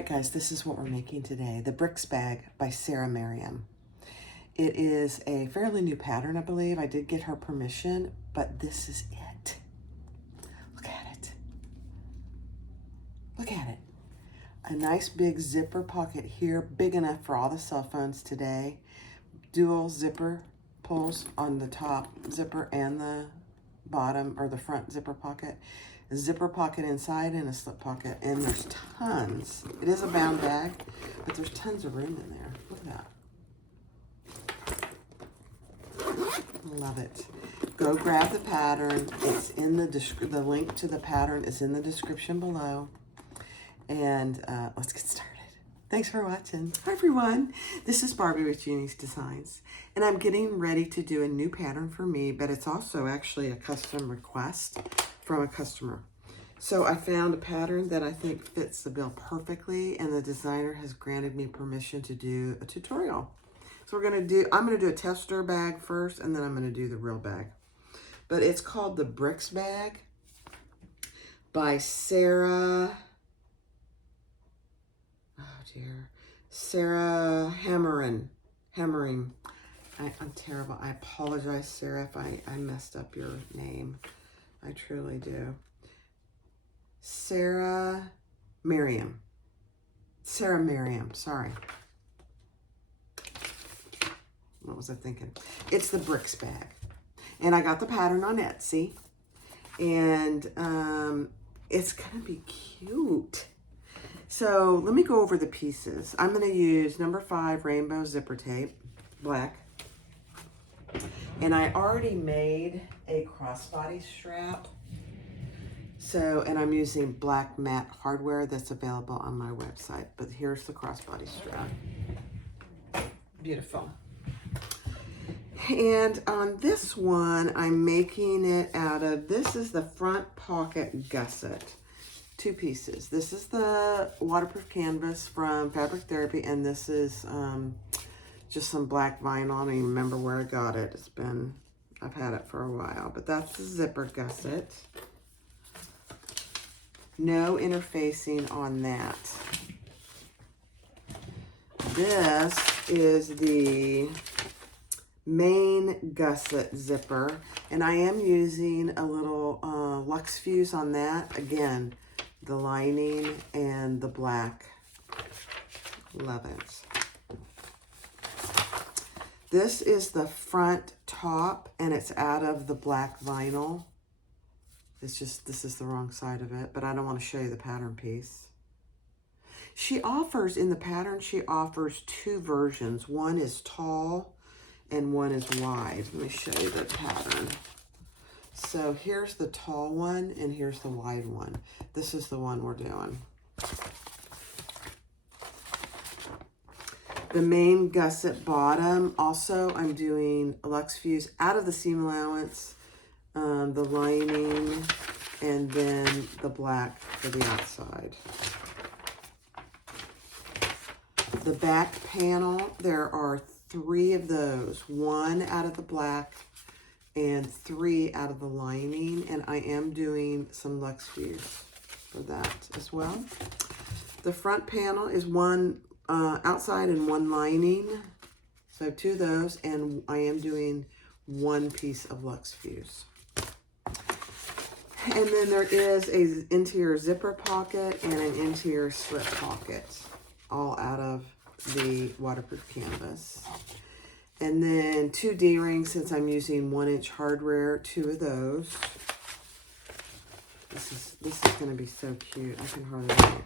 right, guys, this is what we're making today. The Brix bag by Mariam. It is a fairly new pattern, I believe. I did get her permission, but this is it. Look at it. Look at it. A nice big zipper pocket here, big enough for all the cell phones today. Dual zipper pulls on the top zipper and the bottom or the front zipper pocket. A zipper pocket inside and a slip pocket, and there's tons. It is a bound bag, but there's tons of room in there. Look at that. Love it. Go grab the pattern. It's in the link to the pattern is in the description below. And let's get started. Thanks for watching. Hi everyone. This is Barbie with Jeannie's Designs, and I'm getting ready to do a new pattern for me, but it's also actually a custom request from a customer. So I found a pattern that I think fits the bill perfectly, and the designer has granted me permission to do a tutorial. So I'm gonna do a tester bag first, and then I'm gonna do the real bag. But it's called the Brix bag by Sarah Hammering. I'm terrible. I apologize, Sarah, if I messed up your name. I truly do. Mariam, sorry. What was I thinking? It's the Brix bag. And I got the pattern on Etsy. And it's gonna be cute. So let me go over the pieces. I'm gonna use number 5 rainbow zipper tape, black. And I already made a crossbody strap. So, and I'm using black matte hardware that's available on my website. But here's the crossbody strap. Beautiful. And on this one, I'm making it out of, this is the front pocket gusset. 2 pieces. This is the waterproof canvas from Fabric Therapy, and this is just some black vinyl. I don't even remember where I got it. I've had it for a while, but that's the zipper gusset. No interfacing on that. This is the main gusset zipper, and I am using a little Lux Fuse on that. Again, the lining and the black. Love it. This is the front top, and it's out of the black vinyl. This is the wrong side of it, but I don't want to show you the pattern piece. She offers, in the pattern, she offers 2 versions. One is tall and one is wide. Let me show you the pattern. So here's the tall one and here's the wide one. This is the one we're doing. The main gusset bottom, also I'm doing a Lux Fuse out of the seam allowance, the lining, and then the black for the outside. The back panel, there are 3 of those, 1 out of the black and 3 out of the lining, and I am doing some Lux Fuse for that as well. The front panel is 1 outside and 1 lining, so I have 2 of those, and I am doing 1 piece of Lux Fuse. And then there is an interior zipper pocket and an interior slip pocket, all out of the waterproof canvas. And then 2 D-rings, since I'm using 1-inch hardware, 2 of those. This is gonna be so cute. I can hardly wait.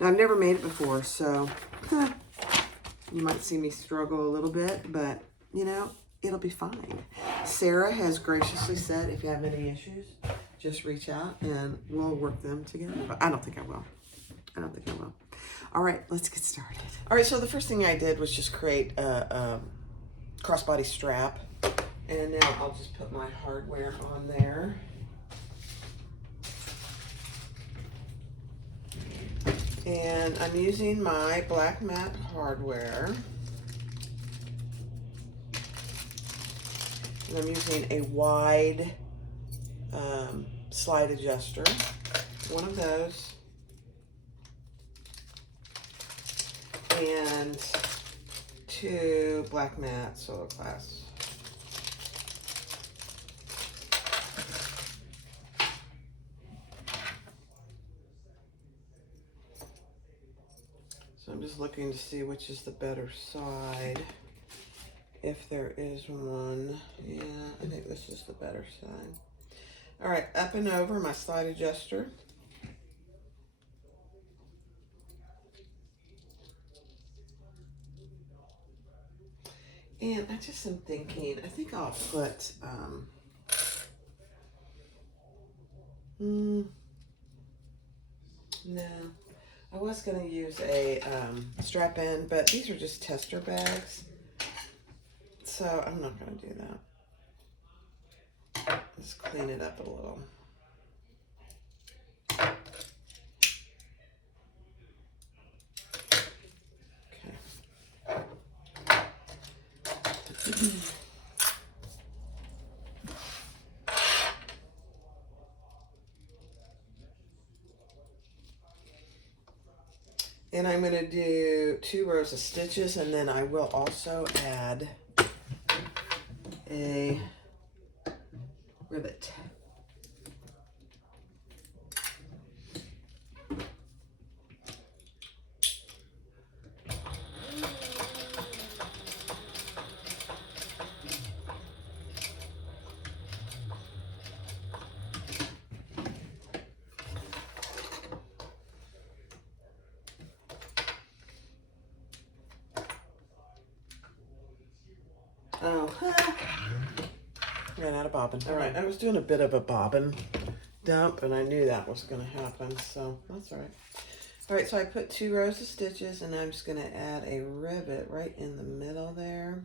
Now, I've never made it before, so you might see me struggle a little bit, but you know, it'll be fine. Sarah has graciously said, if you have any issues, just reach out and we'll work them together. But I don't think I will. All right, let's get started. All right, so the first thing I did was just create a crossbody strap. And now I'll just put my hardware on there. And I'm using my black matte hardware. And I'm using a wide slide adjuster, 1 of those. and 2 black matte Solo Class. So I'm just looking to see which is the better side, if there is one. Yeah, I think this is the better side. All right, up and over my slide adjuster. And I just am thinking, I think I'll put, no, I was going to use a strap in, but these are just tester bags. So I'm not going to do that. Just clean it up a little. Okay. And I'm going to do 2 rows of stitches, and then I will also add a rivet. Oh, ran out of bobbin. All right, I was doing a bit of a bobbin dump, and I knew that was going to happen, so that's all right. All right, so I put 2 rows of stitches, and I'm just going to add a rivet right in the middle there.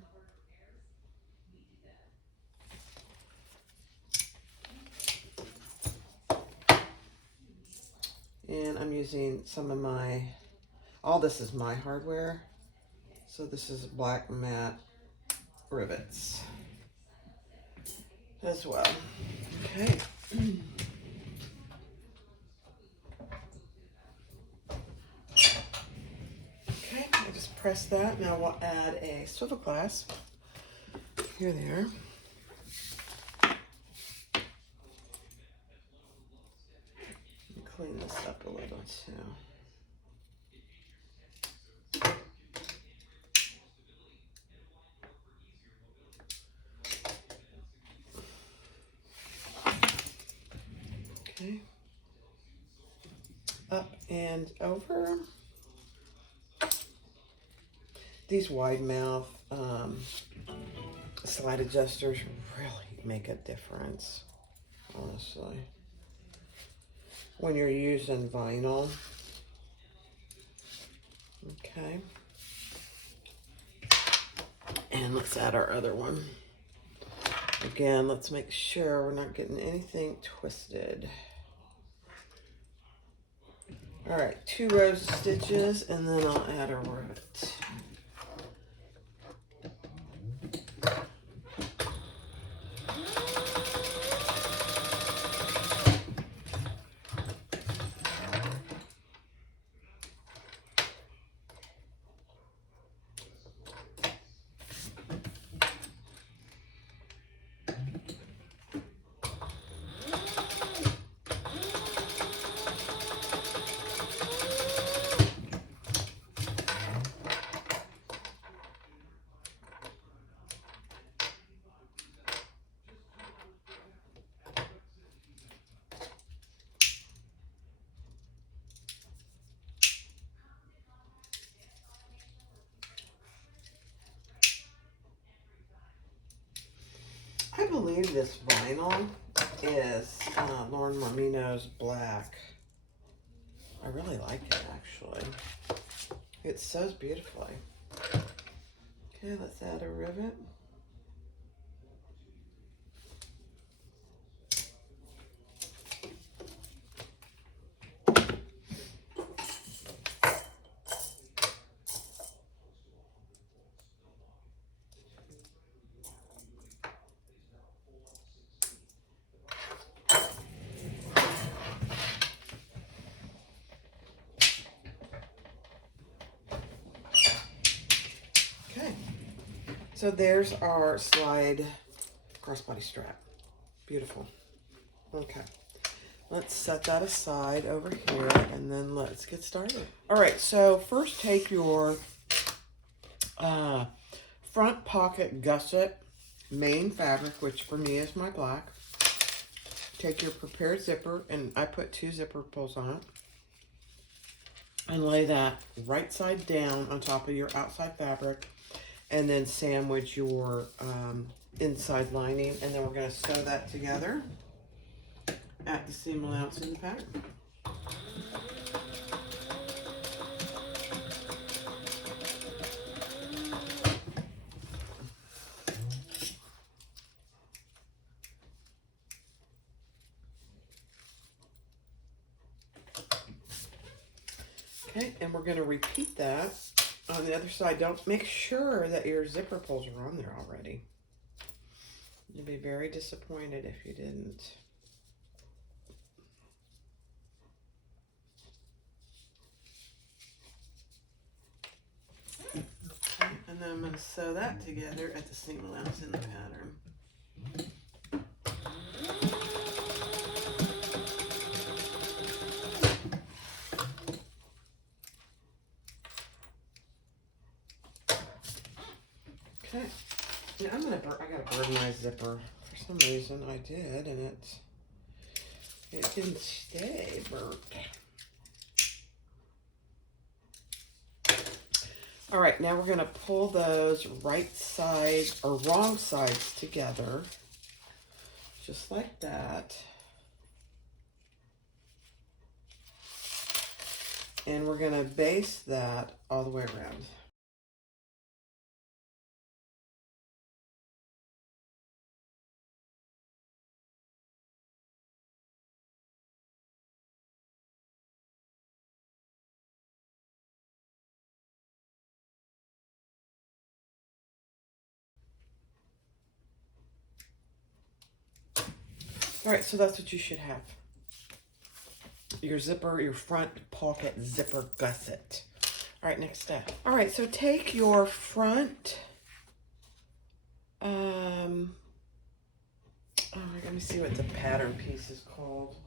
And I'm using some of my, all this is my hardware. So this is black matte rivets as well. Okay. Okay, I just press that. Now we'll add a swivel clasp. Here they are. Clean this up a little too. Okay. Up and over. These wide mouth slide adjusters really make a difference, honestly, when you're using vinyl. Okay. And let's add our other one. Again, let's make sure we're not getting anything twisted. All right, 2 rows of stitches, and then I'll add a rivet. I believe this vinyl is Lauren Marmino's black. I really like it, actually. It sews beautifully. Okay, let's add a rivet. So there's our slide crossbody strap. Beautiful. Okay. Let's set that aside over here, and then let's get started. All right, so first take your front pocket gusset main fabric, which for me is my black. Take your prepared zipper, and I put 2 zipper pulls on it, and lay that right side down on top of your outside fabric, and then sandwich your inside lining, and then we're going to sew that together at the seam allowance in the pattern. Okay, and we're going to repeat that on the other side. Don't make sure that your zipper pulls are on there already. You'll be very disappointed if you didn't. Okay, and then I'm going to sew that together at the seam allowance in the pattern. Okay, now I gotta burn my zipper. For some reason I did, and it didn't stay burnt. All right, now we're gonna pull those right side or wrong sides together, just like that. And we're gonna baste that all the way around. All right, so that's what you should have. Your zipper, your front pocket zipper gusset. All right, next step. All right, so take your front, let me see what the pattern piece is called.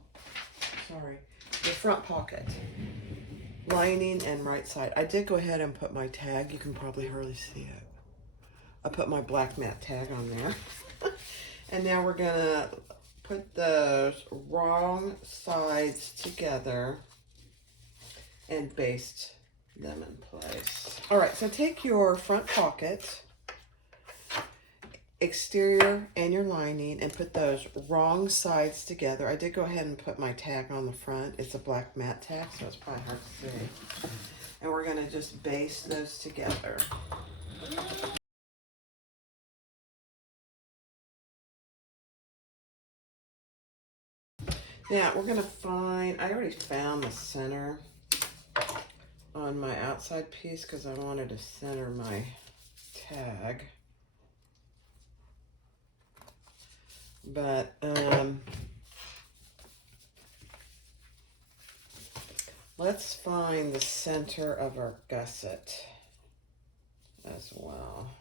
Sorry, your front pocket, lining and right side. I did go ahead and put my tag. You can probably hardly see it. I put my black matte tag on there. And now we're gonna put those wrong sides together and baste them in place. All right, so take your front pocket, exterior, and your lining, and put those wrong sides together. I did go ahead and put my tag on the front. It's a black matte tag, so it's probably hard to see. And we're gonna just baste those together. Now we're gonna find, I already found the center on my outside piece because I wanted to center my tag. But let's find the center of our gusset as well.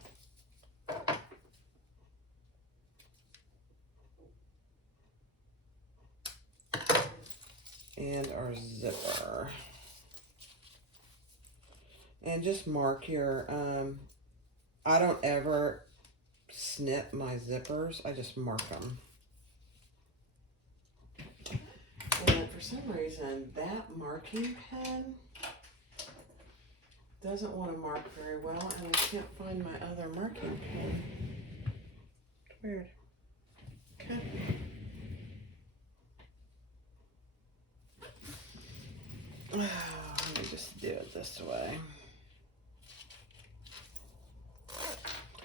And our zipper. And just mark your, I don't ever snip my zippers, I just mark them. And for some reason, that marking pen doesn't want to mark very well, and I can't find my other marking pen. Weird. Okay. Let me just do it this way.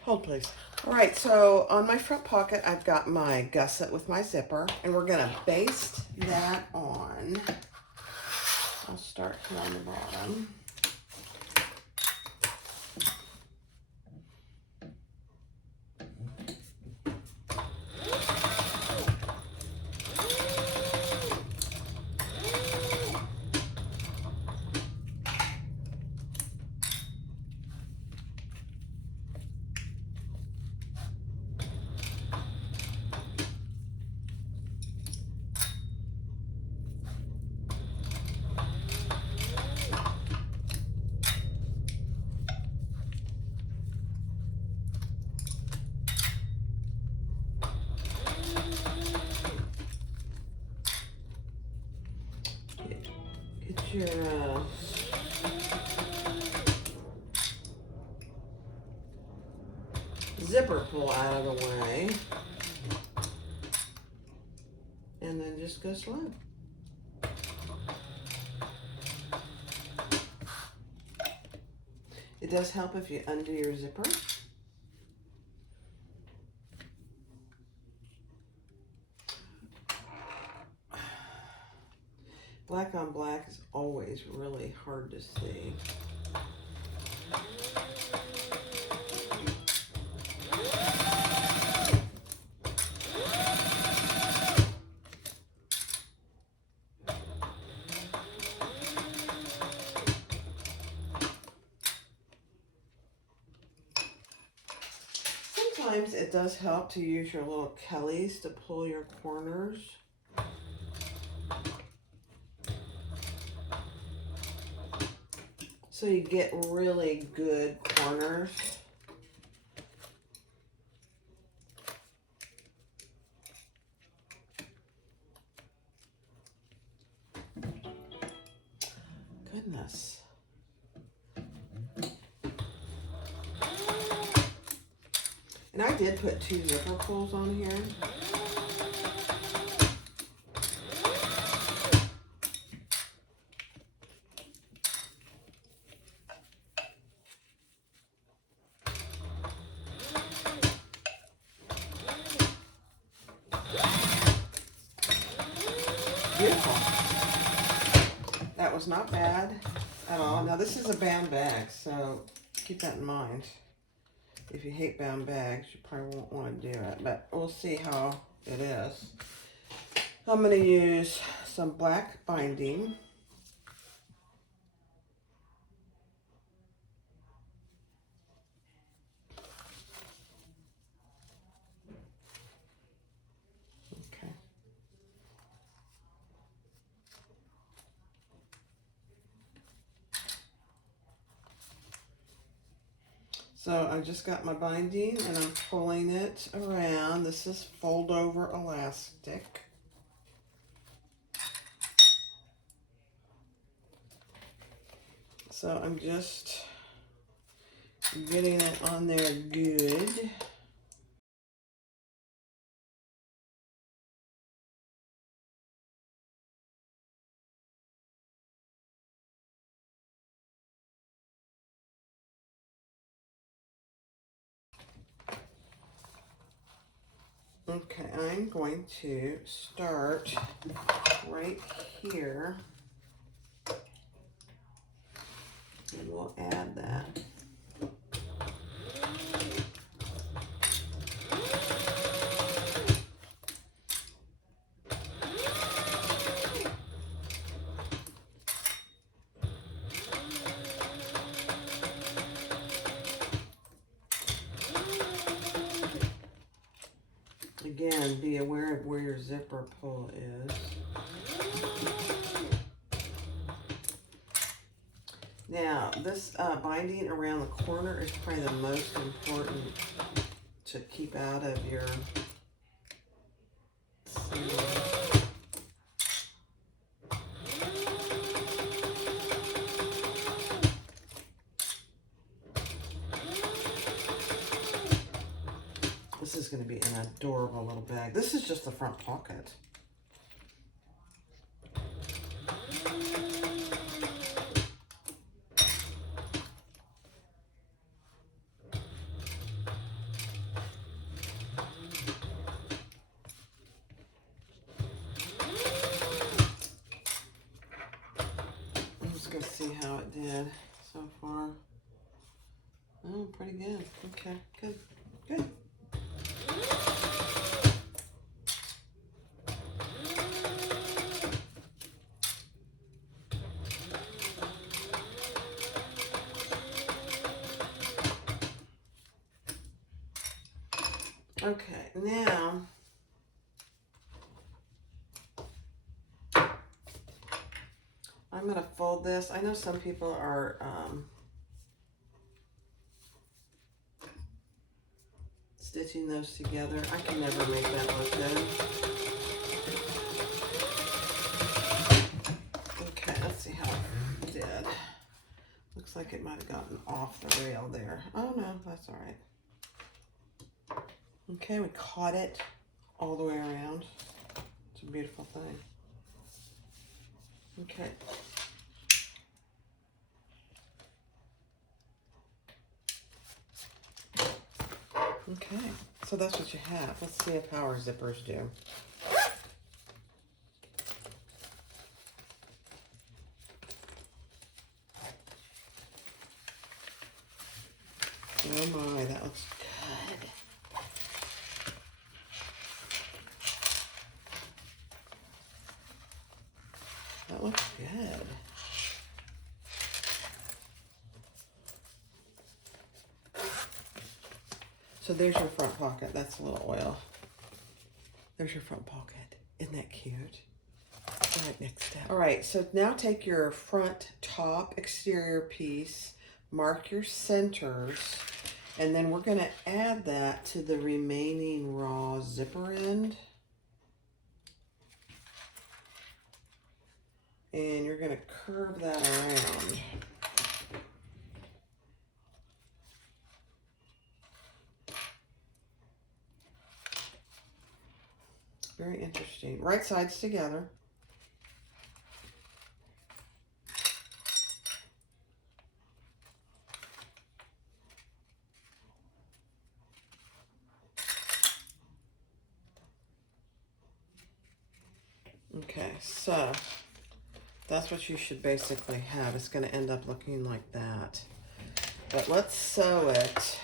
Hold, please. All right, so on my front pocket, I've got my gusset with my zipper, and we're gonna baste that on. I'll start here on the bottom. your zipper pull out of the way. And then just go slow. It does help if you undo your zipper. Black on black is always really hard to see. Sometimes it does help to use your little Kellys to pull your corners. So you get really good corners. Goodness. And I did put 2 zipper pulls on here. Beautiful. That was not bad at all. Now this is a bound bag, so keep that in mind. If you hate bound bags, you probably won't want to do it, but we'll see how it is. I'm going to use some black binding. Okay. So I just got my binding and I'm pulling it around. This is fold over elastic. So I'm just getting it on there good. Okay, I'm going to start right here. And we'll add that. Again, be aware of where your zipper pull is. Now, this binding around the corner is probably the most important to keep out of your seam. This is going to be an adorable little bag. This is just the front pocket. I'm just going to see how it did so far. Oh, pretty good. Okay, good, good. Okay, now I'm going to fold this. I know some people are stitching those together. I can never make that look good. Okay, let's see how it like it might have gotten off the rail there. Oh no, that's all right. Okay, we caught it all the way around. It's a beautiful thing. Okay. Okay, so that's what you have. Let's see how our zippers do. Oh my, that looks good. That looks good. So there's your front pocket. That's a little oil. There's your front pocket. Isn't that cute? All right, next step. All right, so now take your front top exterior piece, mark your centers, and then we're going to add that to the remaining raw zipper end. And you're going to curve that around. Very interesting. Right sides together. Okay, so that's what you should basically have. It's going to end up looking like that. But let's sew it.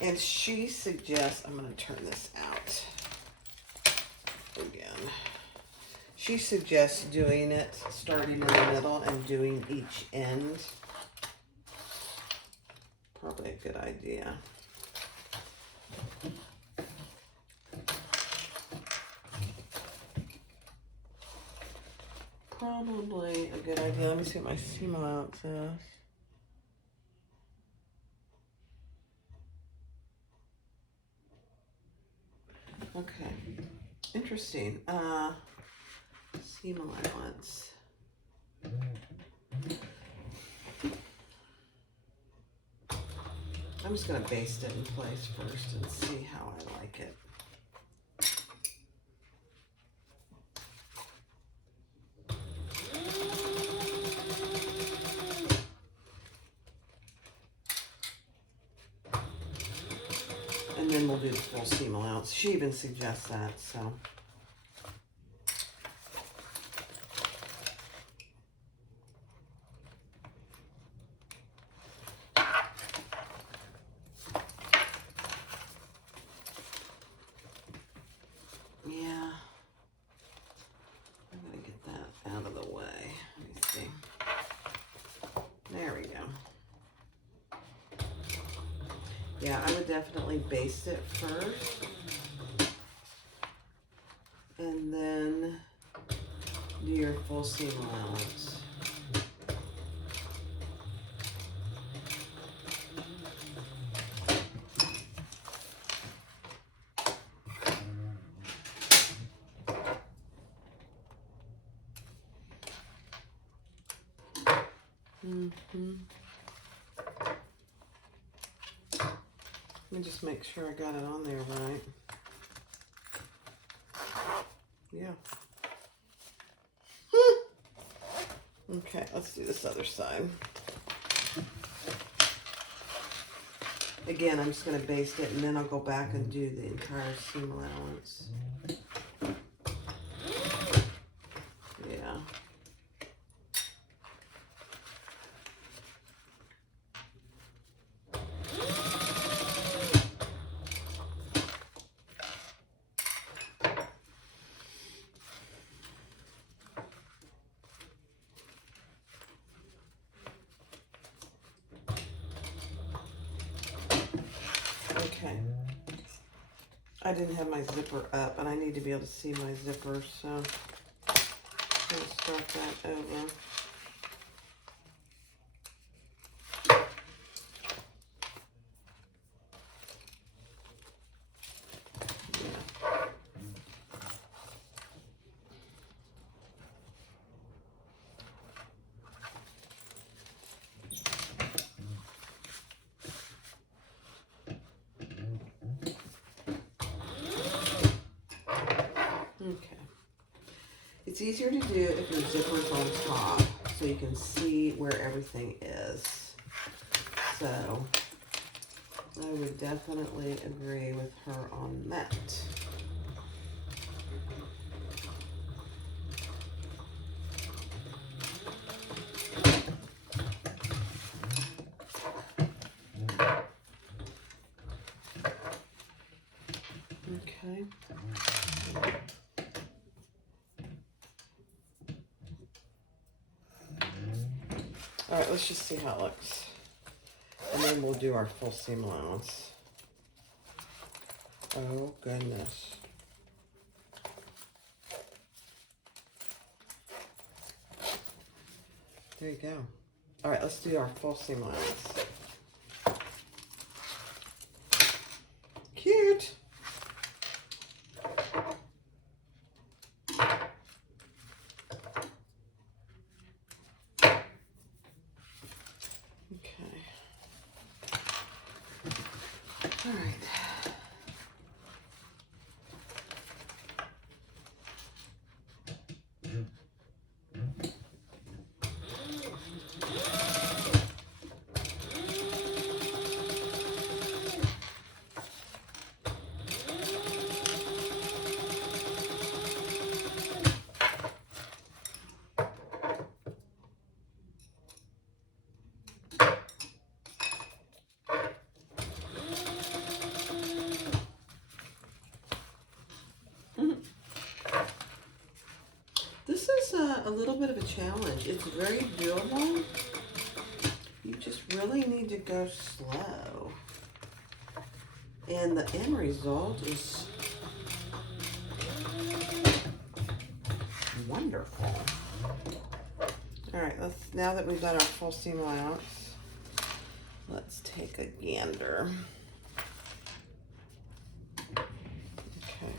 And she suggests, I'm going to turn this out again. She suggests doing it, starting in the middle and doing each end. Probably a good idea. Probably a good idea. Let me see what my seam allowance says. Okay, interesting. Seam allowance. I'm just going to baste it in place first and see how I like it. And then we'll do the full seam allowance. She even suggests that, so. Yeah. I'm gonna get that out of the way. Let me see. There we go. Yeah, I would definitely baste it first. And then do your full seam allowance. Let me just make sure I got it on there right. Yeah. Okay, let's do this other side. Again, I'm just going to baste it and then I'll go back and do the entire seam allowance. Yeah. Okay. I didn't have my zipper up, and I need to be able to see my zipper, so I'm going to start that over. It's easier to do if your zipper's on top, so you can see where everything is. So I would definitely agree with her on that. Okay. All right, let's just see how it looks. And then we'll do our full seam allowance. Oh, goodness. There you go. All right, let's do our full seam allowance. Cute. Okay. All right. This is a little bit of a challenge. It's very doable. You just really need to go slow. And the end result is wonderful. All right, now that we've done our full seam allowance, let's take a gander. Okay.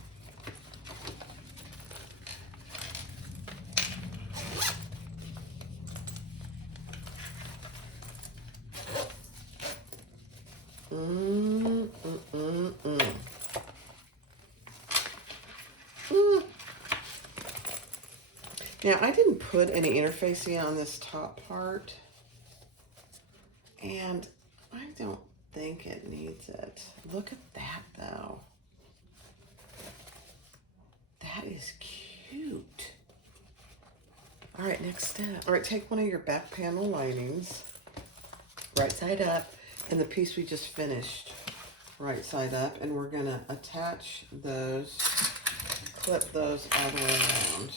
Now, I didn't put any interfacing on this top part, and I don't think it needs it. Look at that, though. That is cute. All right, next step. All right, take one of your back panel linings, right side up, and the piece we just finished, right side up, and we're gonna attach those, clip those all the way around.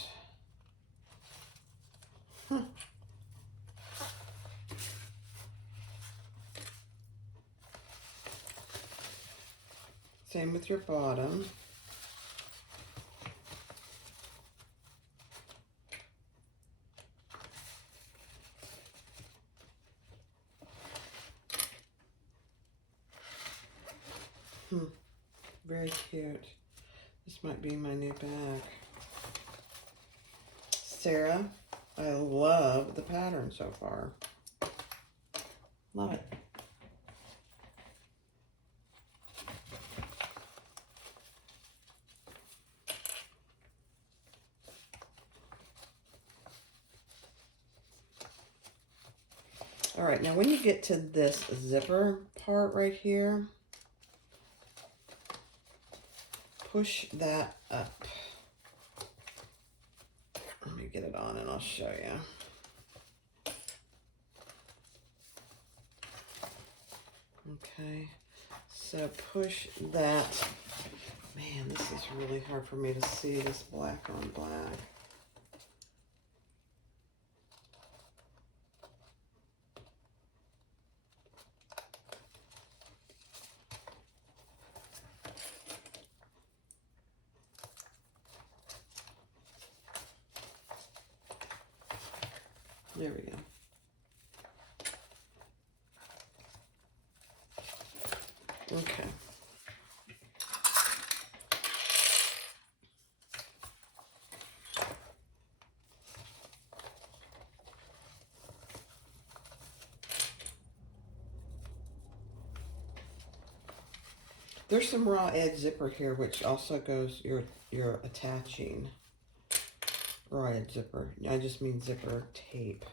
Same with your bottom. Very cute. This might be my new bag. Sarah, I love the pattern so far. Love it. All right, now when you get to this zipper part right here, push that up. Let me get it on and I'll show you. Okay, so push that. Man, this is really hard for me to see this black on black. There we go. Okay. There's some raw edge zipper here, which also goes your attaching Right, zipper. I just mean zipper tape.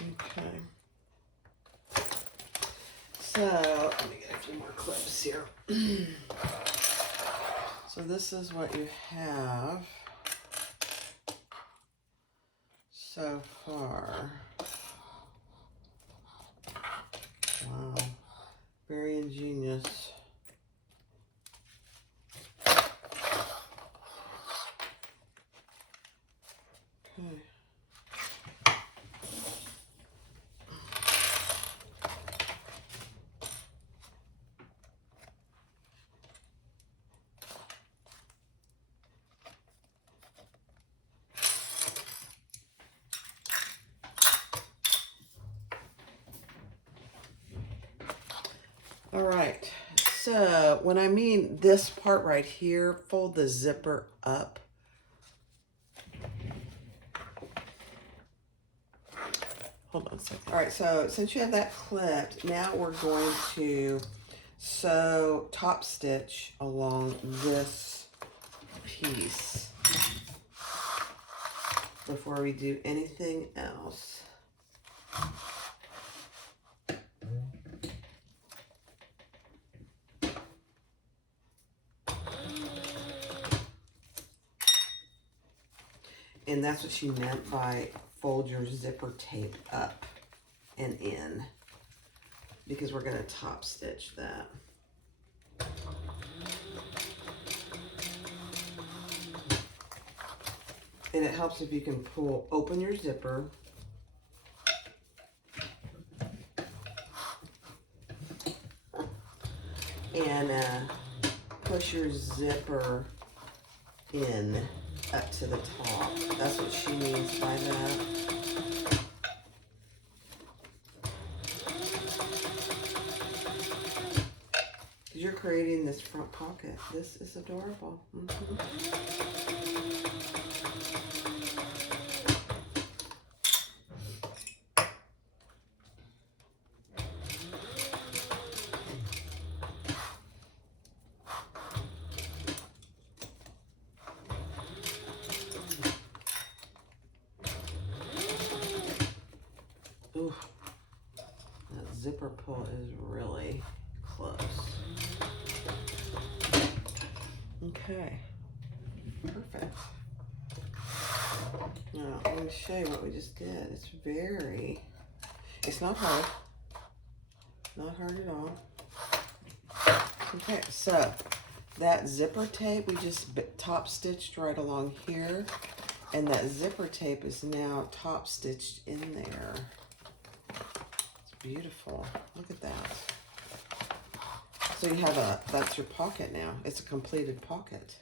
Okay. So, let me get a few more clips here. So this is what you have so far. Wow. Very ingenious. Okay. All right, so when I mean this part right here, fold the zipper up. Hold on a second. All right, so since you have that clipped, now we're going to sew top stitch along this piece before we do anything else. And that's what she meant by fold your zipper tape up and in, because we're going to top stitch that. And it helps if you can open your zipper and push your zipper in up to the top. That's what she means by that. You're creating this front pocket. This is adorable. Ooh, that zipper pull is really close. Okay, perfect. Now, I'm going to show you what we just did. It's not hard. Not hard at all. Okay, so that zipper tape, we just top stitched right along here. And that zipper tape is now top stitched in there. It's beautiful. Look at that. So you have that's your pocket now. It's a completed pocket.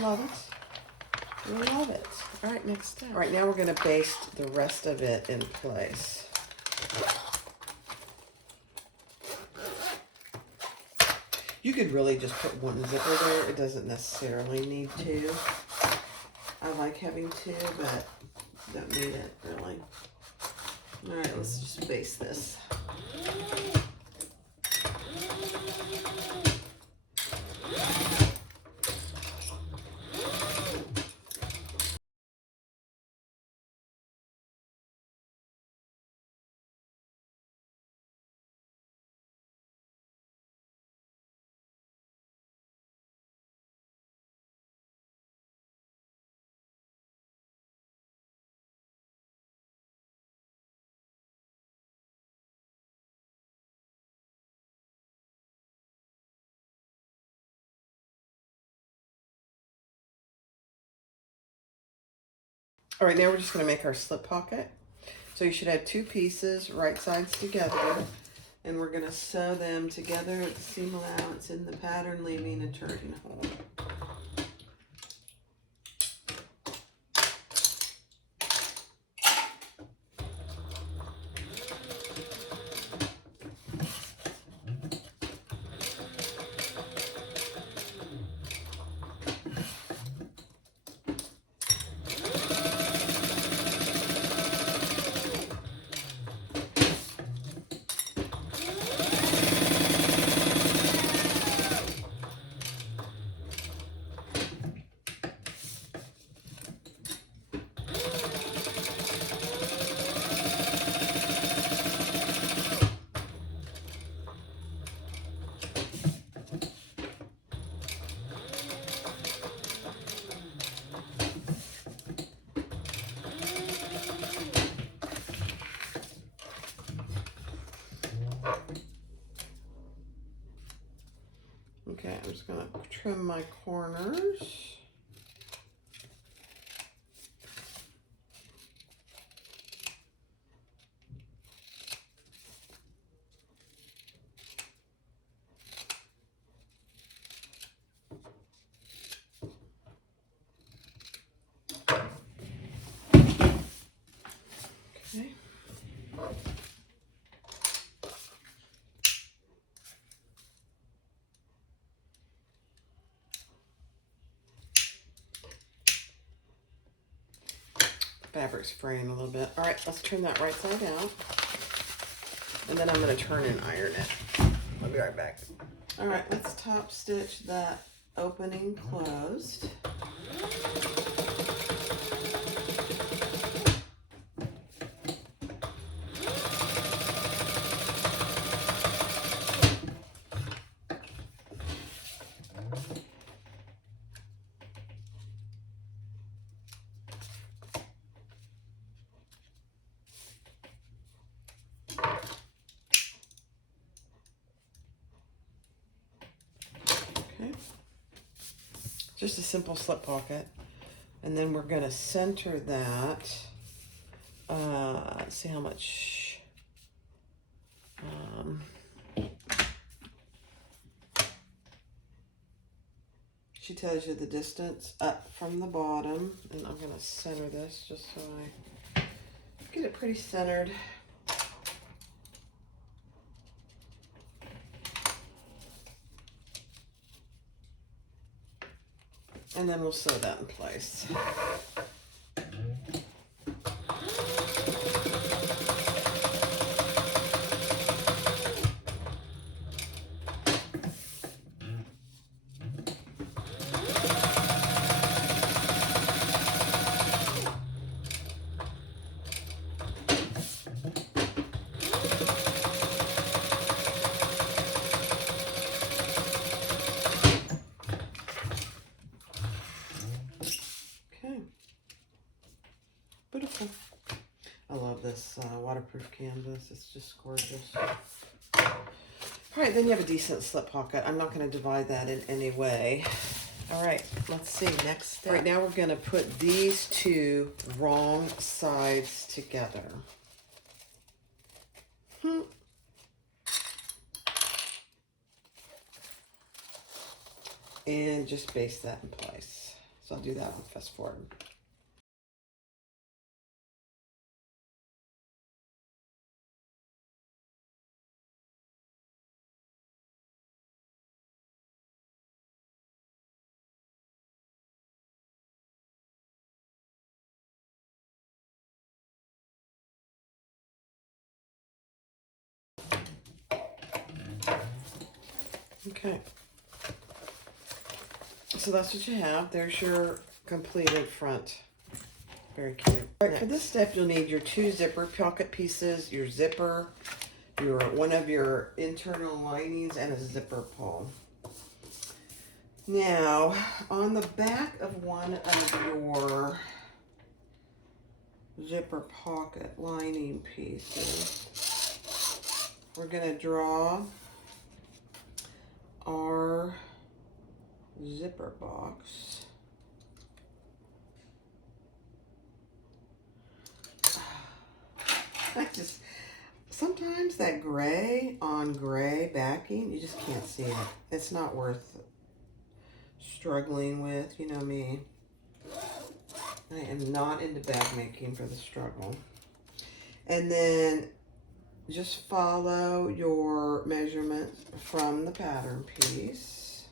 Love it. Love it. All right, next step. All right, now we're going to baste the rest of it in place. You could really just put one zipper there. It doesn't necessarily need two. I like having two, but don't need it really. All right, let's just baste this. All right, now we're just going to make our slip pocket. So you should have two pieces, right sides together, and we're going to sew them together at the seam allowance in the pattern, leaving a turning hole. Okay, I'm just gonna trim my corners. Okay. Fabric's fraying a little bit. All right, let's turn that right side out. And then I'm gonna turn and iron it. I'll be right back. All right, let's top stitch that opening closed. Okay, just a simple slip pocket. And then we're gonna center that. Let's see how much. She tells you the distance up from the bottom, and I'm gonna center this just so I get it pretty centered. And then we'll sew that in place. Beautiful. I love this waterproof canvas. It's just gorgeous. All right, then you have a decent slip pocket. I'm not going to divide that in any way. All right, let's see. Next step. Right now we're going to put these two wrong sides together. And just base that in place. So I'll do that on fast forward. Okay. So that's what you have. There's your completed front. Very cute. All right, for this step, you'll need your 2 zipper pocket pieces, your zipper, one of your internal linings, and a zipper pull. Now, on the back of one of your zipper pocket lining pieces, we're going to draw our zipper box. Sometimes that gray on gray backing, you just can't see it. It's not worth struggling with, you know me. I am not into bag making for the struggle. And then just follow your measurement from the pattern piece.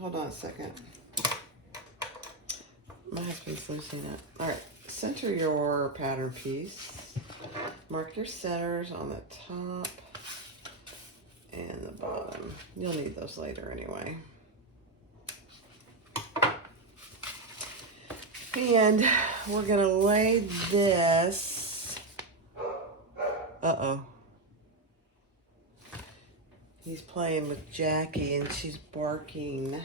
Hold on a second. My husband's losing it. All right, center your pattern piece. Mark your centers on the top and the bottom. You'll need those later anyway. And we're gonna lay this. Uh-oh. He's playing with Jackie and she's barking.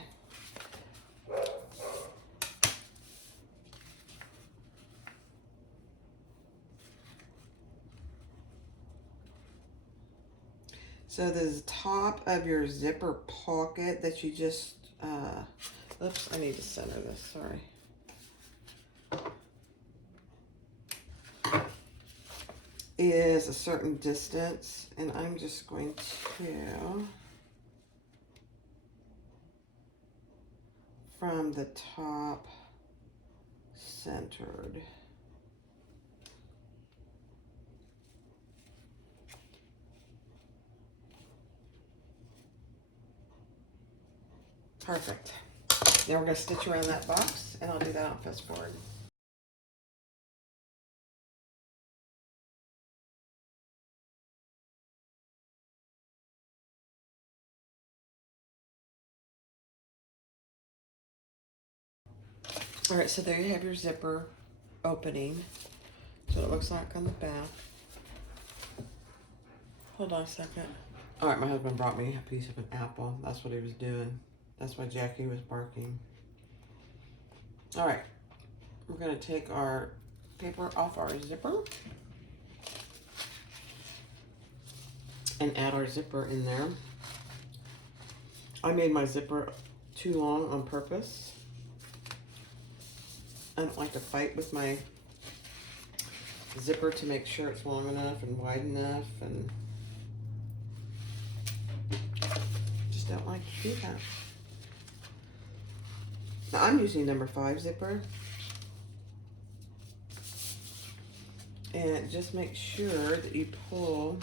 So the top of your zipper pocket that you just, oops, I need to center this, sorry. Is a certain distance, and I'm just going to, from the top, centered. Perfect. Now we're going to stitch around that box, and I'll do that on fast forward. All right, so there you have your zipper opening. So it looks like on the back. Hold on a second. All right, my husband brought me a piece of an apple. That's what he was doing. That's why Jackie was barking. All right, we're gonna take our paper off our zipper and add our zipper in there. I made my zipper too long on purpose. I don't like to fight with my zipper to make sure it's long enough and wide enough, and just don't like to do that. Now I'm using number 5 zipper, and just make sure that you pull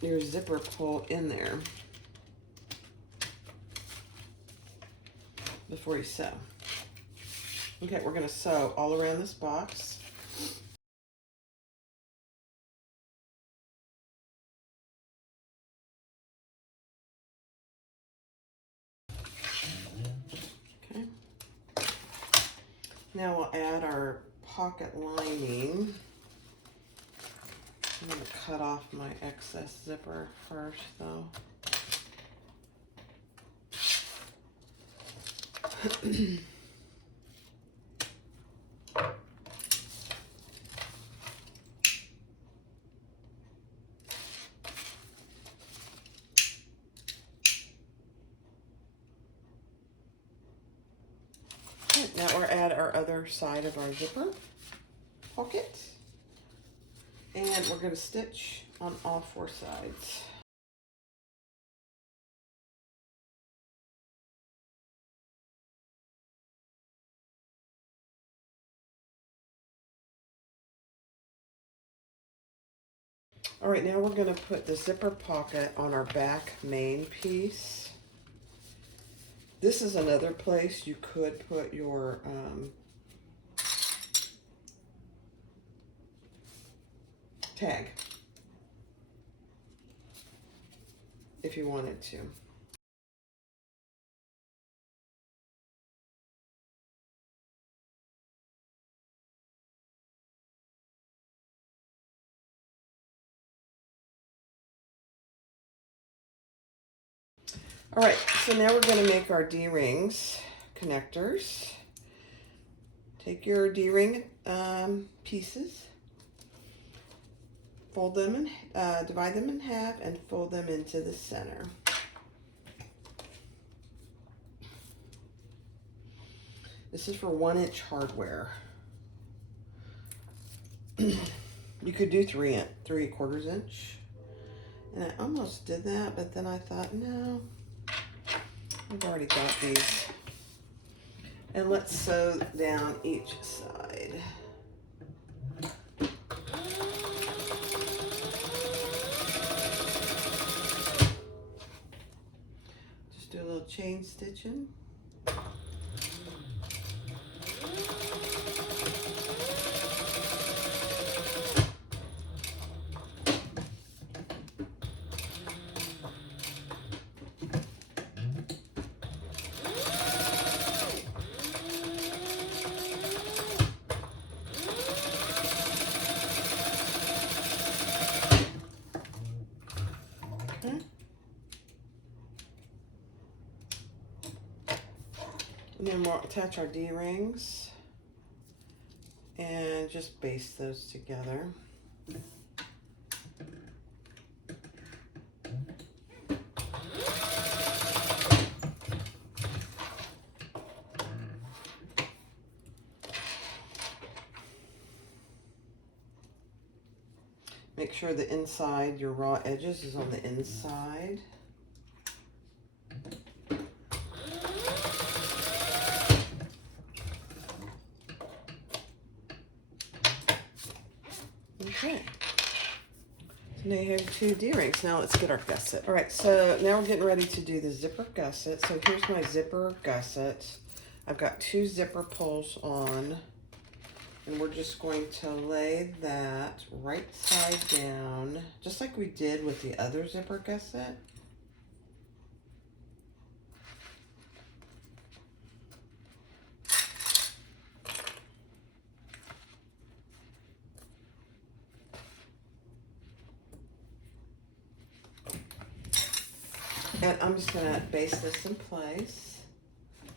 your zipper pull in there before you sew. Okay, we're gonna sew all around this box. Okay. Now we'll add our pocket lining. I'm gonna cut off my excess zipper first though. Now we're at our other side of our zipper pocket, and we're going to stitch on all 4 sides. All right, now we're going to put the zipper pocket on our back main piece. This is another place you could put your tag if you wanted to. All right, so now we're going to make our D-rings connectors. Take your D-ring pieces, fold them and divide them in half, and fold them into the center. This is for 1-inch hardware. You could do 3/4 inch, and I almost did that, but then I thought, no, I've already got these. And let's sew down each side. Just do a little chain stitching. And then we'll attach our D-rings and just baste those together. Make sure the inside, your raw edges is on the inside. Okay. So now you have 2 D-rings. Now let's get our gusset. All right, so now we're getting ready to do the zipper gusset. So here's my zipper gusset. I've got 2 zipper pulls on, and we're just going to lay that right side down, just like we did with the other zipper gusset. And I'm just gonna base this in place,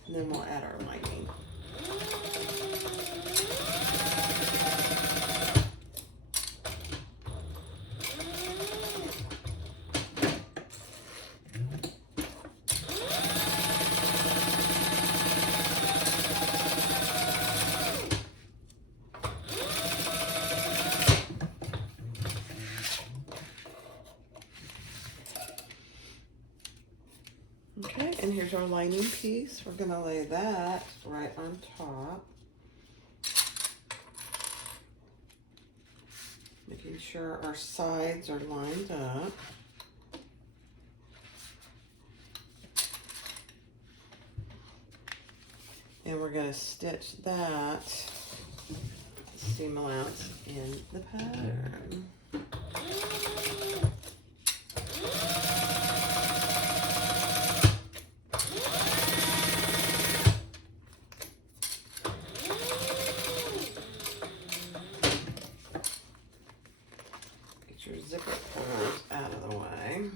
and then we'll add our lining. Okay, and here's our lining piece. We're gonna lay that right on top. Making sure our sides are lined up. And we're gonna stitch that seam allowance in the pattern. Your zipper pulls out of the way.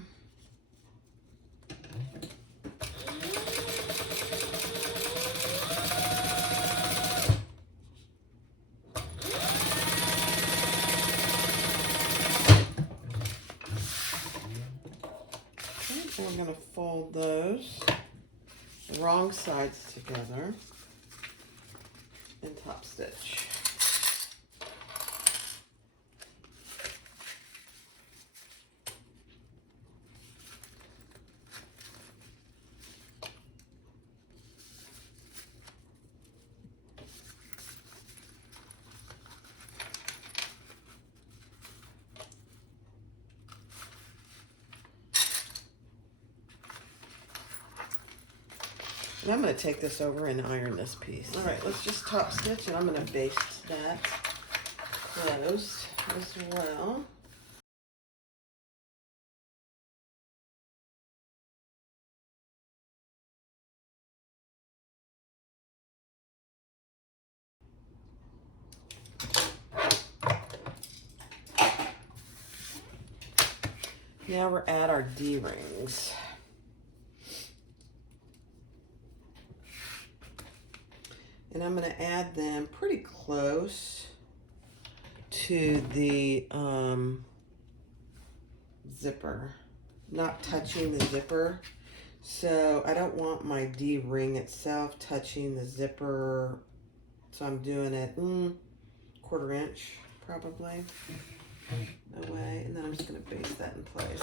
Okay, so I'm going to fold those wrong sides together and top stitch. And I'm going to take this over and iron this piece. All right, let's just top stitch, and I'm going to baste that closed as well. Now we're at our D-rings. And I'm going to add them pretty close to the zipper, not touching the zipper. So I don't want my D-ring itself touching the zipper. So I'm doing it 1/4 inch probably away. And then I'm just going to base that in place.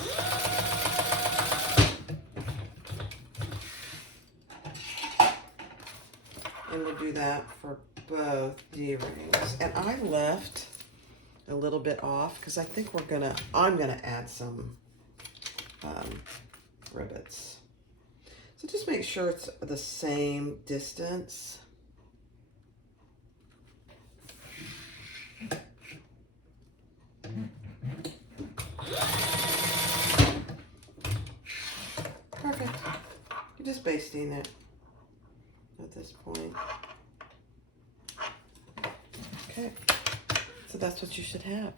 And we'll do that for both D-rings. And I left a little bit off because I think I'm gonna add some rivets. So just make sure it's the same distance. Perfect. You're just basting it at this point. Okay, so that's what you should have.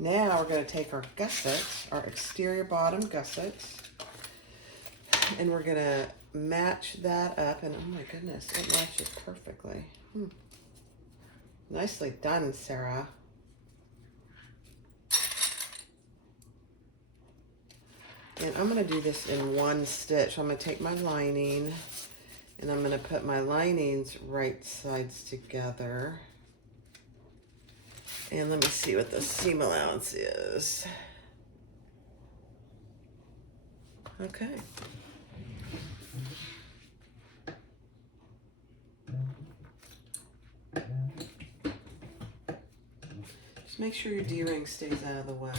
Now we're going to take our gussets, our exterior bottom gussets, and we're going to match that up. And oh my goodness, it matches perfectly. Nicely done, Sarah. And I'm going to do this in one stitch. I'm going to take my lining, and I'm going to put my linings right sides together. And let me see what the seam allowance is. Okay. Just make sure your D-ring stays out of the way.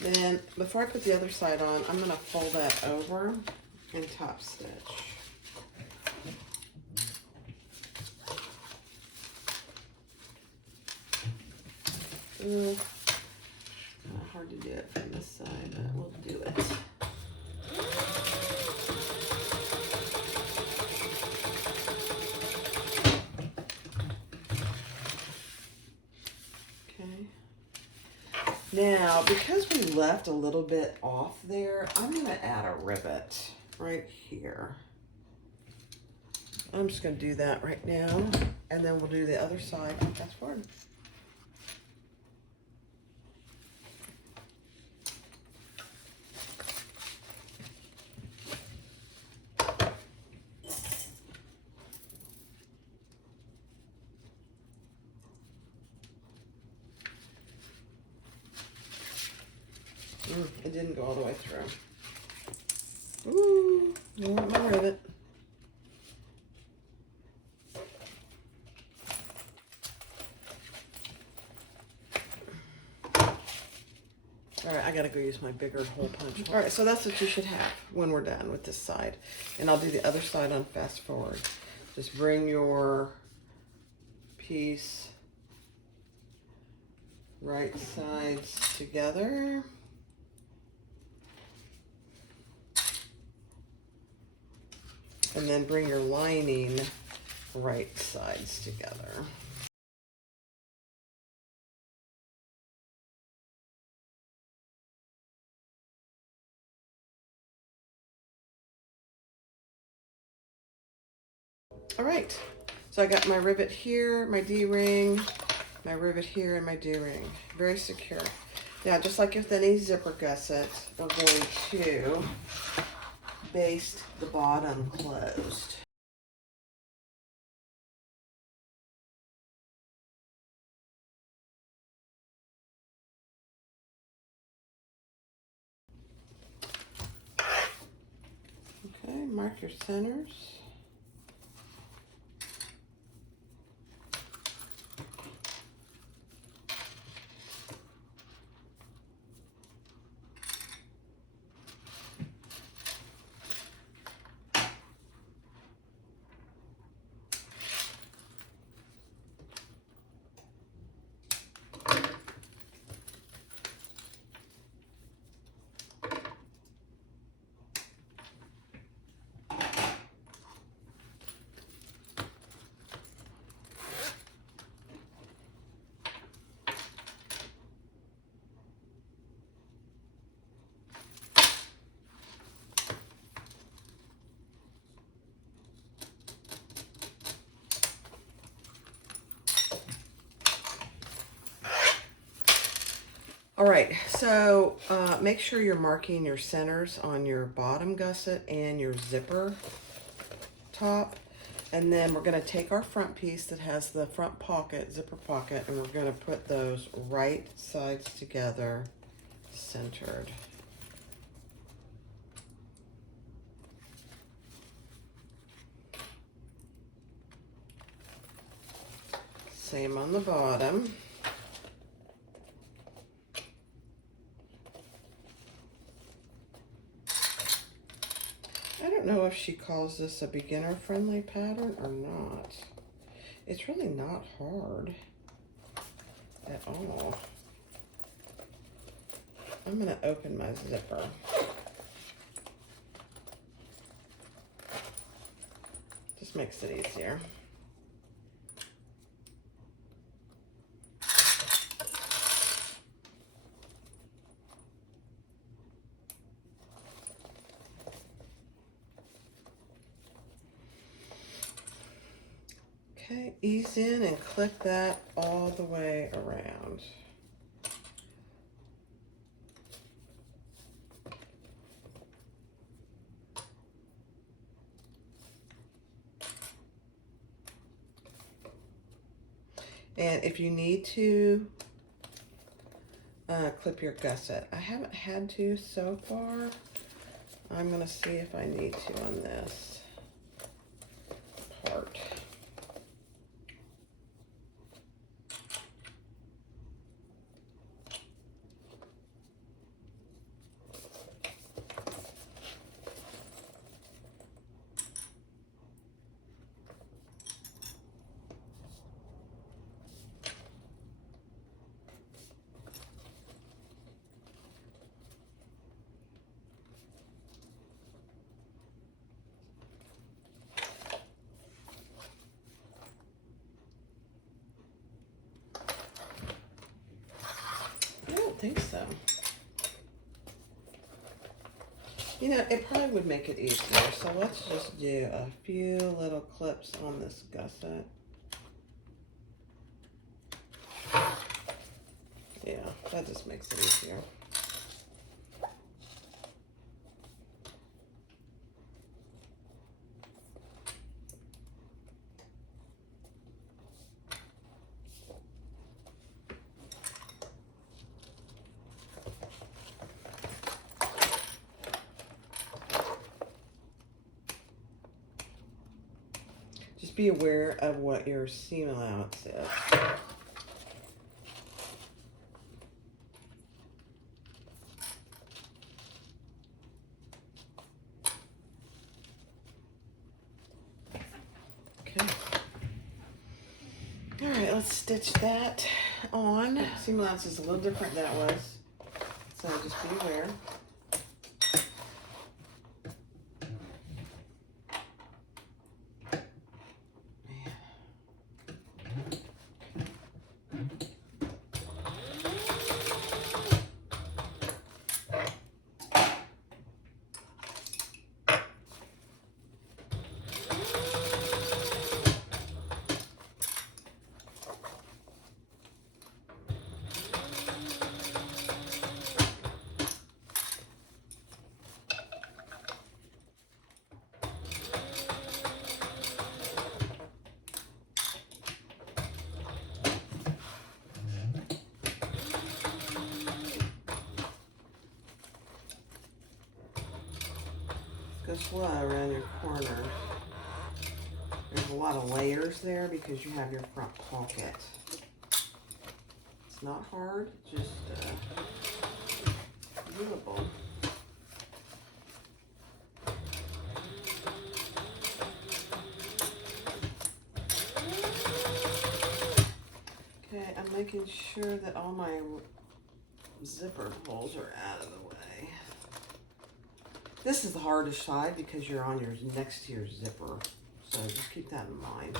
Then, before I put the other side on, I'm going to fold that over and top stitch. Kind of hard to do it from this side, but we'll do it. Now, because we left a little bit off there, I'm going to add a rivet right here. I'm just going to do that right now, and then we'll do the other side fast forward. It didn't go all the way through. Ooh, you want my rivet. All right, I gotta go use my bigger hole punch. All right, so that's what you should have when we're done with this side. And I'll do the other side on fast forward. Just bring your piece right sides together. And then bring your lining right sides together. All right, so I got my rivet here, my D-ring, my rivet here, and my D-ring. Very secure. Now, just like with any zipper gusset, we're going to baste the bottom closed. Okay, mark your centers. All right, so make sure you're marking your centers on your bottom gusset and your zipper top. And then we're gonna take our front piece that has the front pocket, zipper pocket, and we're gonna put those right sides together, centered. Same on the bottom. I don't know if she calls this a beginner-friendly pattern or not. It's really not hard at all. I'm gonna open my zipper. Just makes it easier. Okay, ease in and clip that all the way around. And if you need to clip your gusset, I haven't had to so far. I'm going to see if I need to on this part. I don't think so. You know, it probably would make it easier. So let's just do a few little clips on this gusset. Yeah, that just makes it easier. Just be aware of what your seam allowance is. Okay. All right, let's stitch that on. Seam allowance is a little different than it was, so just be aware. Go slow around your corner. There's a lot of layers there because you have your front pocket. It's not hard, just doable. Okay, I'm making sure that all my zipper holes are out of the way. This is the hardest side because you're on your next to your zipper, so just keep that in mind.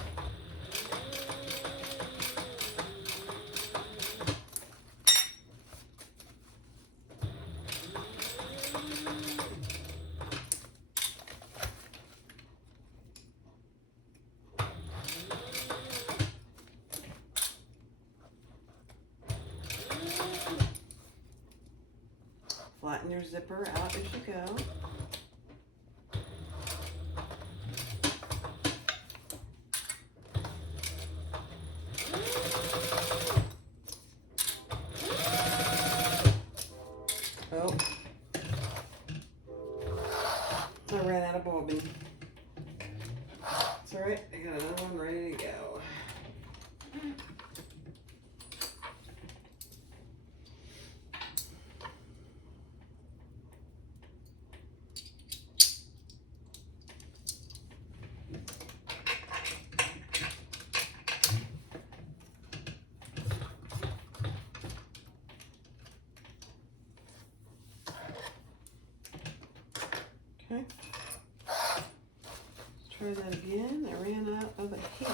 Flatten your zipper out as you go. Oh, I ran out of bobbin. It's all right, I got another one ready to go. Okay. Let's try that again. I ran out of it here.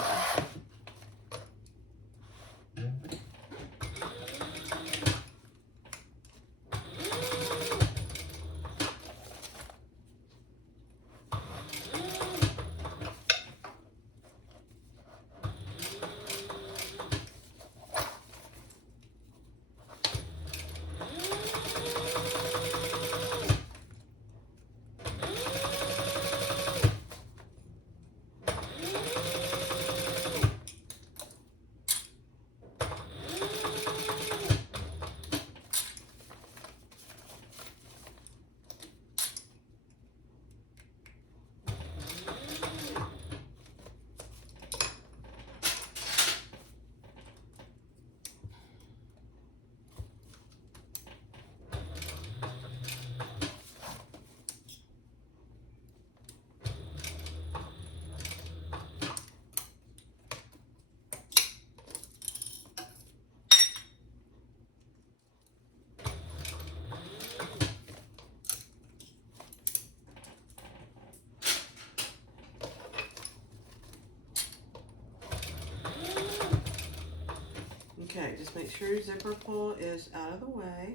Okay, just make sure your zipper pull is out of the way.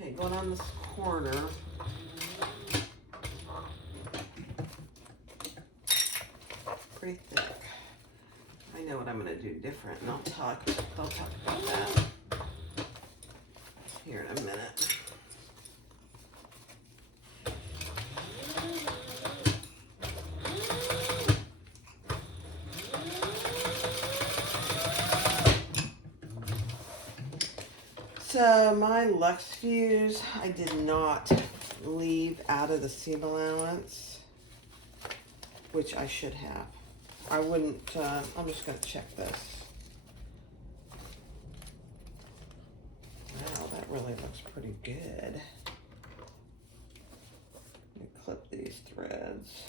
Okay, going on this corner. Pretty thick. I know what I'm going to do different, and I'll talk about that here in a minute. So my Lux Fuse, I did not leave out of the seam allowance, which I should have. I wouldn't, I'm just going to check this. Wow, that really looks pretty good. Let me clip these threads.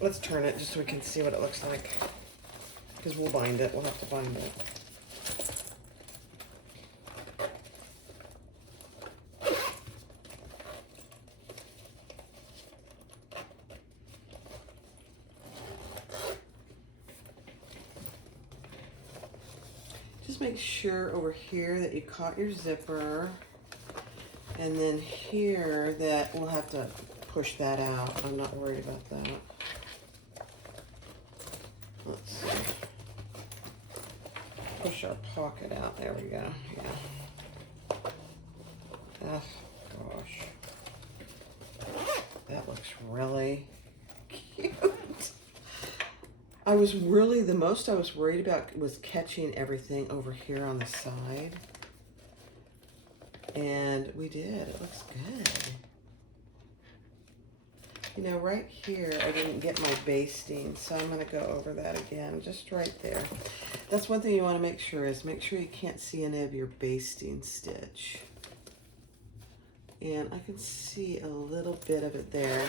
Let's turn it just so we can see what it looks like. Because we'll bind it, we'll have to bind it. Just make sure over here that you caught your zipper, and then here that we'll have to push that out. I'm not worried about that. Let's see. Push our pocket out. There we go. Yeah. Oh gosh. That looks really cute. I was really, the most I was worried about was catching everything over here on the side. And we did. It looks good. You know, right here, I didn't get my basting, so I'm going to go over that again, just right there. That's one thing you want to make sure is, make sure you can't see any of your basting stitch. And I can see a little bit of it there.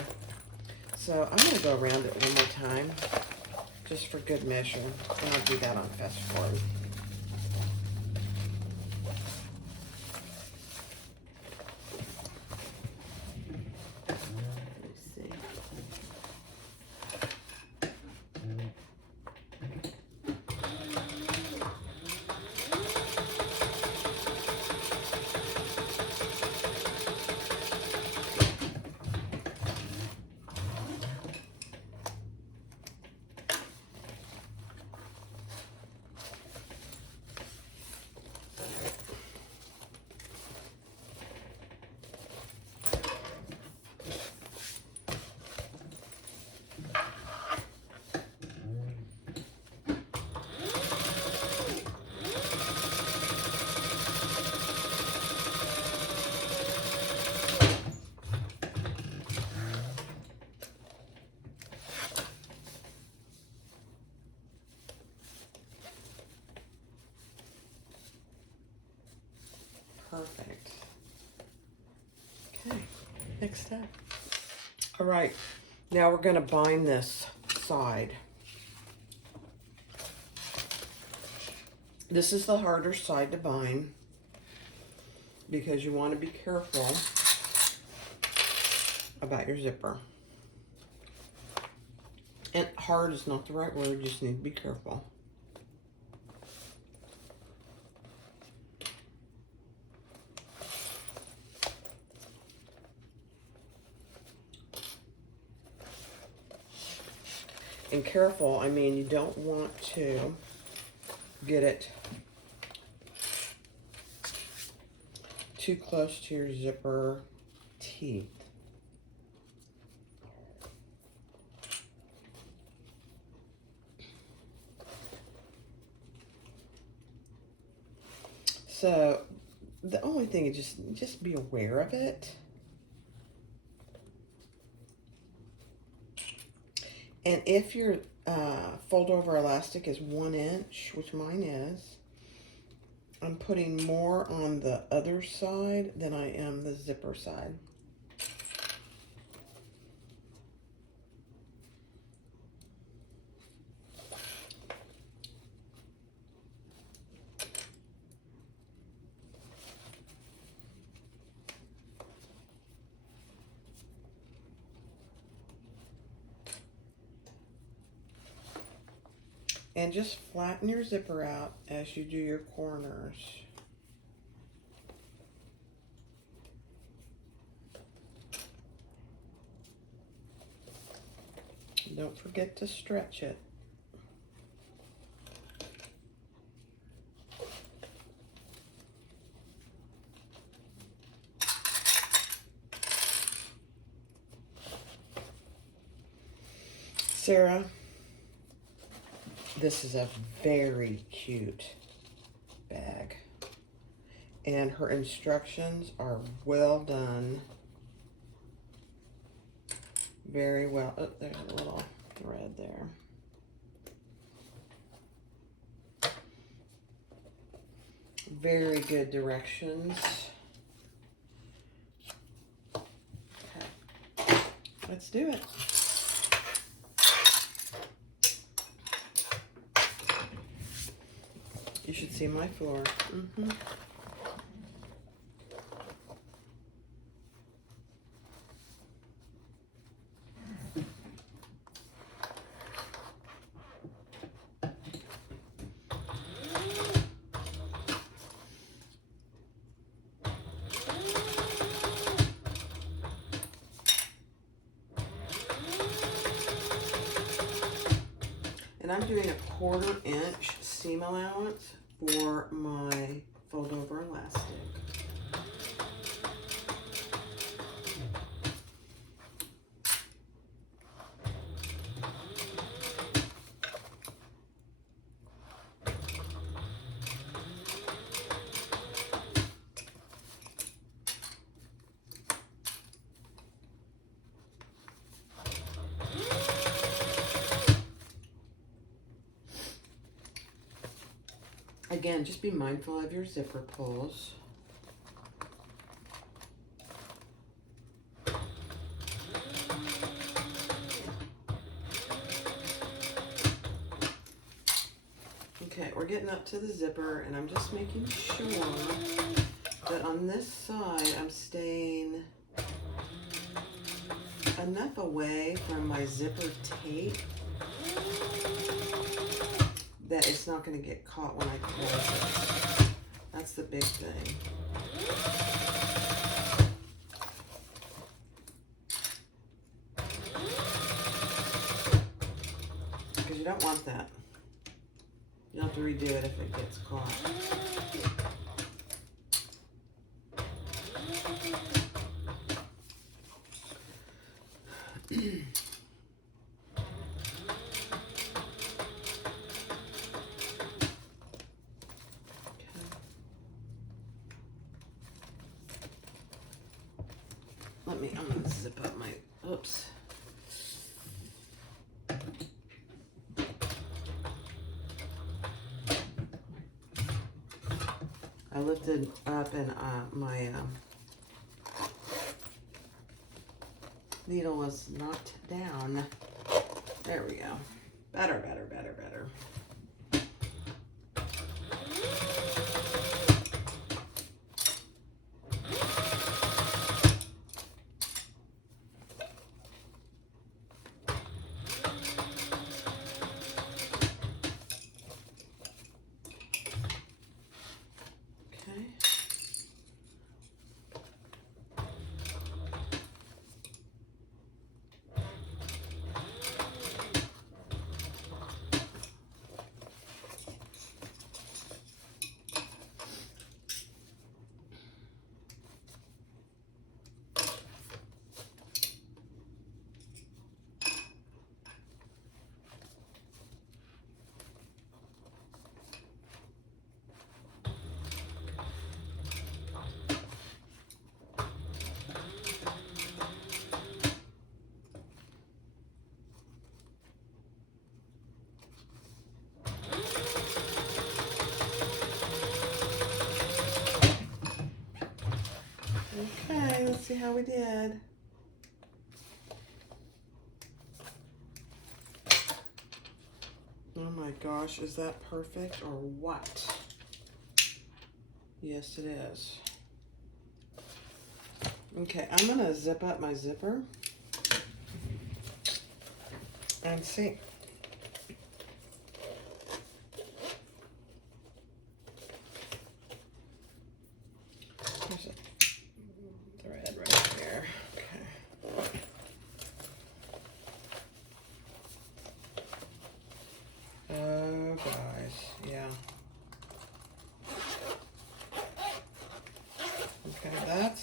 So I'm going to go around it one more time, just for good measure, and I'll do that on fast forward. Perfect. Okay, next step. All right, now we're going to bind this side. This is the harder side to bind because you want to be careful about your zipper. And hard is not the right word, you just need to be careful. And careful, I mean, you don't want to get it too close to your zipper teeth. So the only thing is just be aware of it. And if your fold over elastic is 1 inch, which mine is, I'm putting more on the other side than I am the zipper side. And just flatten your zipper out as you do your corners. Don't forget to stretch it. Sarah, this is a very cute bag. And her instructions are well done. Very well. Oh, there's a little thread there. Very good directions. Okay. Let's do it. You should see my floor. And I'm doing a 1/4 inch seam allowance for my fold over elastic. Again, just be mindful of your zipper pulls. Okay, we're getting up to the zipper, and I'm just making sure that on this side I'm staying enough away from my zipper tape that it's not going to get caught when I close it. That's the big thing. Because you don't want that. You'll have to redo it if it gets caught. I'm gonna zip up my, oops. I lifted up and my needle was knocked down. There we go. Better. Okay, let's see how we did. Oh my gosh, is that perfect or what? Yes, it is. Okay, I'm gonna zip up my zipper and see.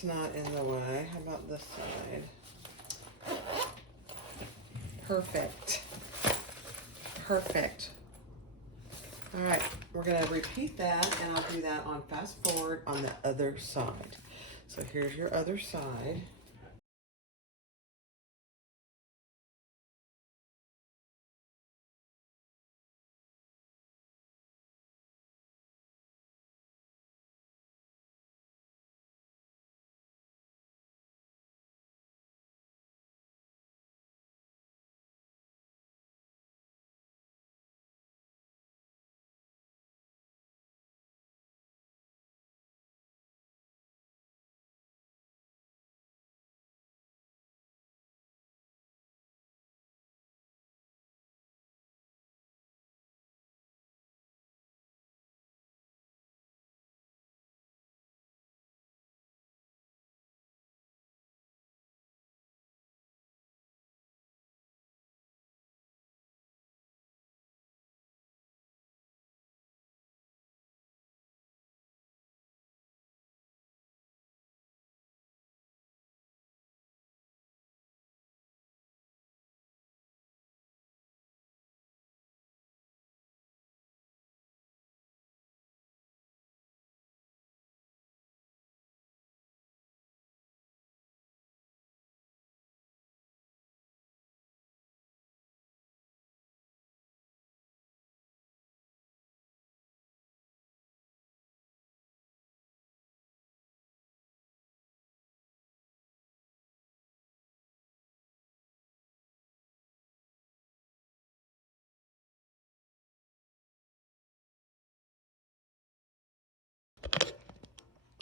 not in the way. How about this side? Perfect. Perfect. All right, we're gonna repeat that, and I'll do that on fast forward on the other side. So here's your other side.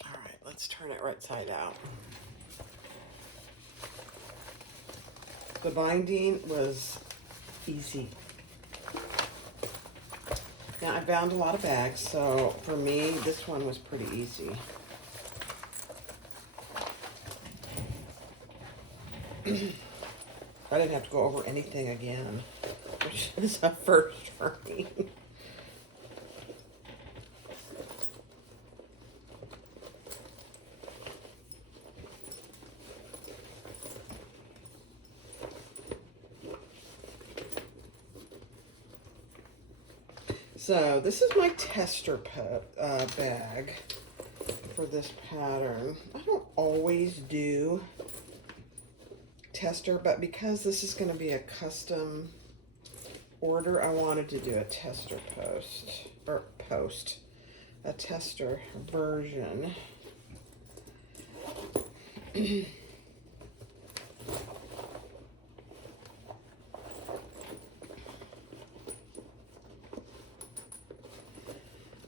All right, let's turn it right side out. The binding was easy. Now, I bound a lot of bags, so for me, this one was pretty easy. I didn't have to go over anything again, which is a first for me. So this is my tester bag for this pattern. I don't always do tester, but because this is going to be a custom order, I wanted to do a tester a tester version.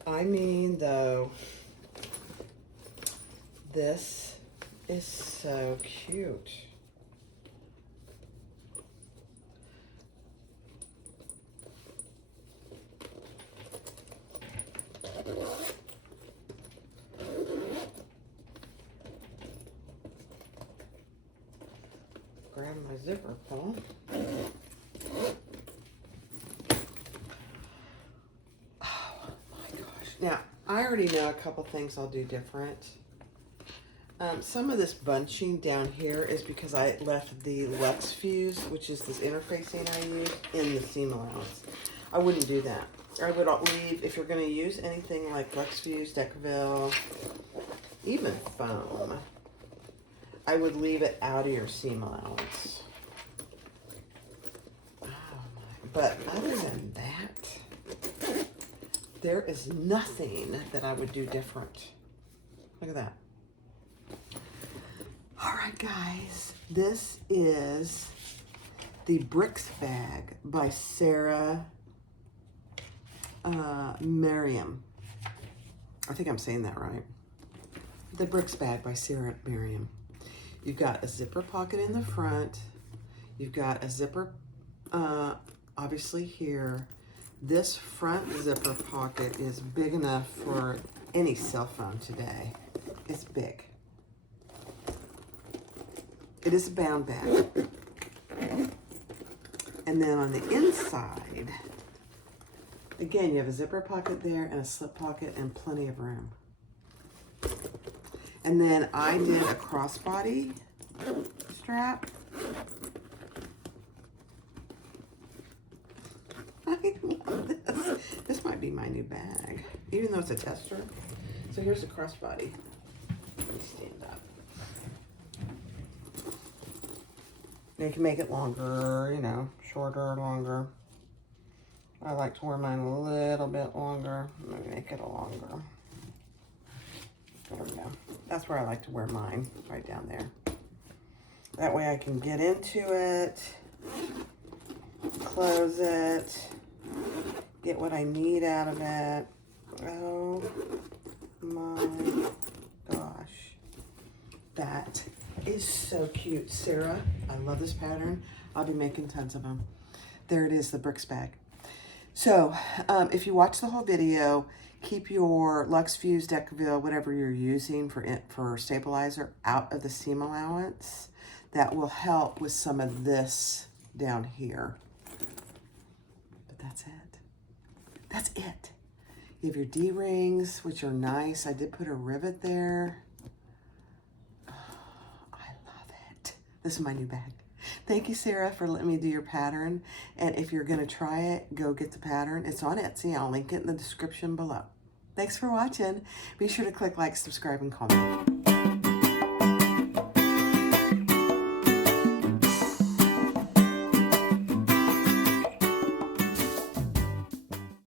I mean, though, this is so cute. Grab my zipper pull. Now, I already know a couple things I'll do different. Some of this bunching down here is because I left the Lux Fuse, which is this interfacing I use, in the seam allowance. I wouldn't do that. I would leave, if you're going to use anything like Lux Fuse, Decaville, even foam, I would leave it out of your seam allowance. Oh my. But other than that, there is nothing that I would do different. Look at that. All right, guys. This is the Brix bag by Mariam. I think I'm saying that right. The Brix bag by Mariam. You've got a zipper pocket in the front. You've got a zipper, obviously here. This front zipper pocket is big enough for any cell phone today. It's big. It is a bound bag. And then on the inside, again, you have a zipper pocket there and a slip pocket and plenty of room. And then I did a crossbody strap. I love this. This might be my new bag, even though it's a tester. So here's the crossbody. Let me stand up. You can make it longer, you know, shorter or longer. I like to wear mine a little bit longer. Let me make it a longer. There we go. That's where I like to wear mine, right down there. That way I can get into it, close it, get what I need out of it. Oh my gosh. That is so cute. Sarah, I love this pattern. I'll be making tons of them. There it is, the Brix bag. So if you watch the whole video, keep your Luxe Fuse, Decaville, whatever you're using for stabilizer out of the seam allowance. That will help with some of this down here. But that's it. That's it. You have your D-rings, which are nice. I did put a rivet there. Oh, I love it. This is my new bag. Thank you, Sarah, for letting me do your pattern. And if you're going to try it, go get the pattern. It's on Etsy. I'll link it in the description below. Thanks for watching. Be sure to click like, subscribe, and comment.